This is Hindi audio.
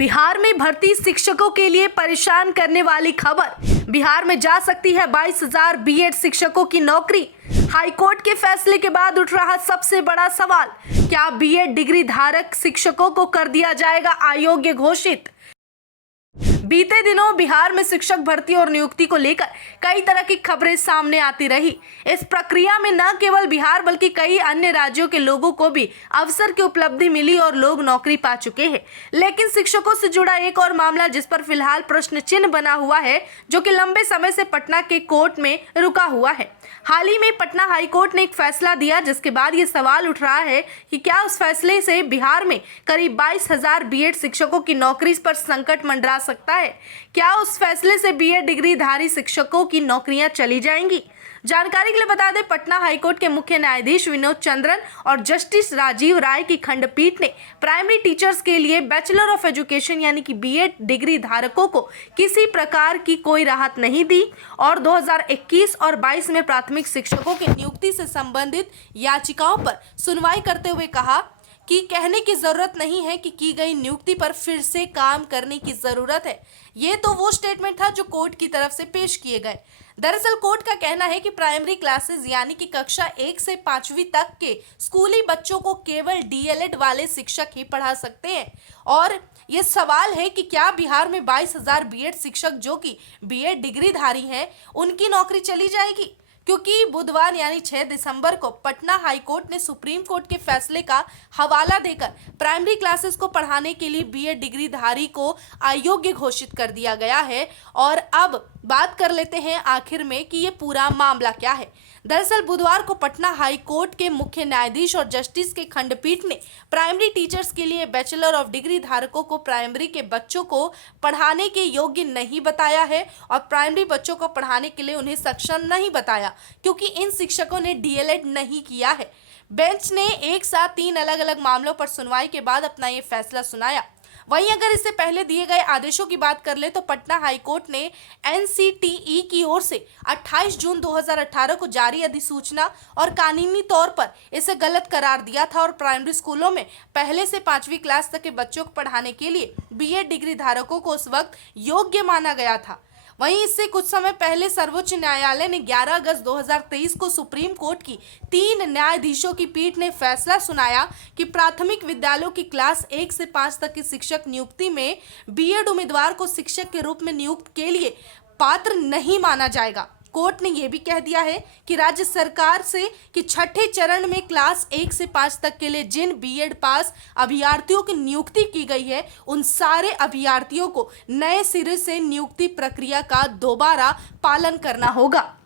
बिहार में भर्ती शिक्षकों के लिए परेशान करने वाली खबर। बिहार में जा सकती है 22,000 बीएड शिक्षकों की नौकरी। हाईकोर्ट के फैसले के बाद उठ रहा सबसे बड़ा सवाल, क्या बीएड डिग्री धारक शिक्षकों को कर दिया जाएगा अयोग्य घोषित। बीते दिनों बिहार में शिक्षक भर्ती और नियुक्ति को लेकर कई तरह की खबरें सामने आती रही। इस प्रक्रिया में न केवल बिहार बल्कि कई अन्य राज्यों के लोगों को भी अवसर की उपलब्धि मिली और लोग नौकरी पा चुके हैं। लेकिन शिक्षकों से जुड़ा एक और मामला जिस पर फिलहाल प्रश्न चिन्ह बना हुआ है, जो कि लंबे समय से पटना के कोर्ट में रुका हुआ है। हाल ही में पटना हाईकोर्ट ने एक फैसला दिया, जिसके बाद ये सवाल उठ रहा है कि क्या उस फैसले से बिहार में करीब 22,000 बीएड शिक्षकों की नौकरी पर संकट मंडरा सकता है। क्या उस फैसले से बीएड डिग्रीधारी शिक्षकों की नौकरियां चली जाएंगी। जानकारी के लिए बता दें, पटना हाईकोर्ट के मुख्य न्यायाधीश विनोद चंद्रन और जस्टिस राजीव राय की खंडपीठ ने प्राइमरी टीचर्स के लिए बैचलर ऑफ एजुकेशन यानी कि बीएड डिग्री धारकों को किसी प्रकार की कोई राहत नहीं दी और 2021 और 22 में प्राथमिक शिक्षकों की नियुक्ति से संबंधित याचिकाओं पर सुनवाई करते हुए कहा कि कहने की जरूरत नहीं है कि की गई नियुक्ति पर फिर से काम करने की जरूरत है। ये तो वो स्टेटमेंट था जो कोर्ट की तरफ से पेश किए गए। दरअसल कोर्ट का कहना है कि प्राइमरी क्लासेस यानी कि कक्षा 1 से 5वीं तक के स्कूली बच्चों को केवल डीएलएड वाले शिक्षक ही पढ़ा सकते हैं और ये सवाल है कि क्या बिहार में 22,000 बीएड शिक्षक जो कि बीएड डिग्रीधारी हैं उनकी नौकरी चली जाएगी, क्योंकि बुधवार यानी 6 दिसंबर को पटना हाईकोर्ट ने सुप्रीम कोर्ट के फैसले का हवाला देकर प्राइमरी क्लासेस को पढ़ाने के लिए बीएड डिग्रीधारी को अयोग्य घोषित कर दिया गया है। और अब बात कर लेते हैं आखिर में कि ये पूरा मामला क्या है। दरअसल बुधवार को पटना हाई कोर्ट के मुख्य न्यायाधीश और जस्टिस के खंडपीठ ने प्राइमरी टीचर्स के लिए बैचलर ऑफ डिग्री धारकों को प्राइमरी के बच्चों को पढ़ाने के योग्य नहीं बताया है और प्राइमरी बच्चों को पढ़ाने के लिए उन्हें सक्षम नहीं बताया, क्योंकि इन शिक्षकों ने डीएलएड नहीं किया है। बेंच ने एक साथ 3 अलग अलग मामलों पर सुनवाई के बाद अपना ये फैसला सुनाया। वहीं अगर इससे पहले दिए गए आदेशों की बात कर ले तो पटना हाईकोर्ट ने एनसीटीई की ओर से 28 जून 2018 को जारी अधिसूचना और कानूनी तौर पर इसे गलत करार दिया था और प्राइमरी स्कूलों में पहले से 5वीं क्लास तक के बच्चों को पढ़ाने के लिए बीएड डिग्री धारकों को उस वक्त योग्य माना गया था। वहीं इससे कुछ समय पहले सर्वोच्च न्यायालय ने 11 अगस्त 2023 को सुप्रीम कोर्ट की 3 न्यायाधीशों की पीठ ने फैसला सुनाया कि प्राथमिक विद्यालयों की क्लास 1 से 5 तक की शिक्षक नियुक्ति में बीएड उम्मीदवार को शिक्षक के रूप में नियुक्त के लिए पात्र नहीं माना जाएगा। कोर्ट ने यह भी कह दिया है कि राज्य सरकार से कि छठे चरण में क्लास 1 से 5 तक के लिए जिन बीएड पास अभ्यर्थियों की नियुक्ति की गई है उन सारे अभ्यर्थियों को नए सिरे से नियुक्ति प्रक्रिया का दोबारा पालन करना होगा।